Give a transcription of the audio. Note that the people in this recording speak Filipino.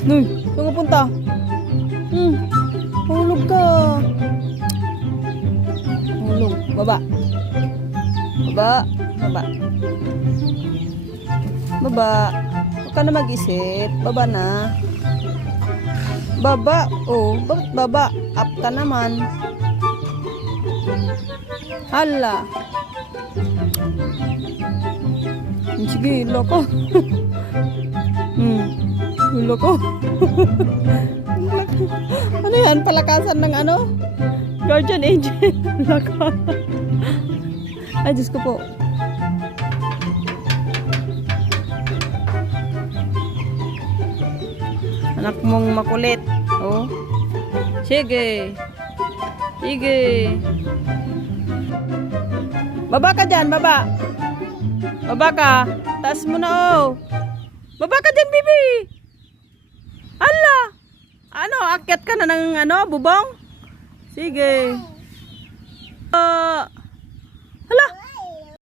Nuy, saan ka punta? Hulog ka. Hulog. Baba. Baba. Baba. Baba. Huwag ka na mag-isip. Baba na. Baba. Oh, bakit baba? Up ka naman. Hala. Sige, loko. Loko. Ano yan? Palakasan ng ano? Guardian angel. Loko. Ay, Diyos ko po. Anak mong makulit. Oh. Sige. Sige. Baba ka dyan, baba. Baba ka. Taas mo na, oh. Baba ka dyan, bibi. Ala. Ano, akyat ka na ng ano, bubong? Sige.